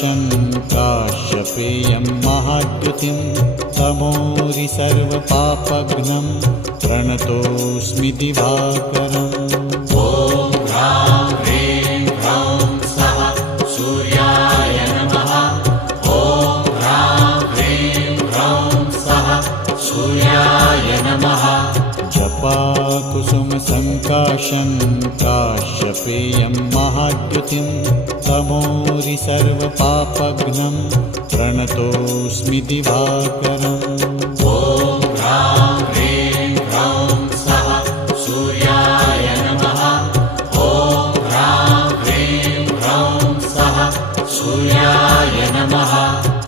सङ्काशं काश्यपेयं महाद्युतिं तमोरि सर्वपापघ्नं प्रणतोऽस्मि दिवाकरम्। ॐ ह्रां ह्रीं ह्रौं स्वः सूर्याय नमः। ॐ ह्रां ह्रीं ह्रौं स्वः सूर्याय नमः। जपाकुसुमसङ्काशं काश्यपेयं महाद्युतिं तमोरि सर्वपापघ्नं प्रणतोऽस्मि दिवाकरम्।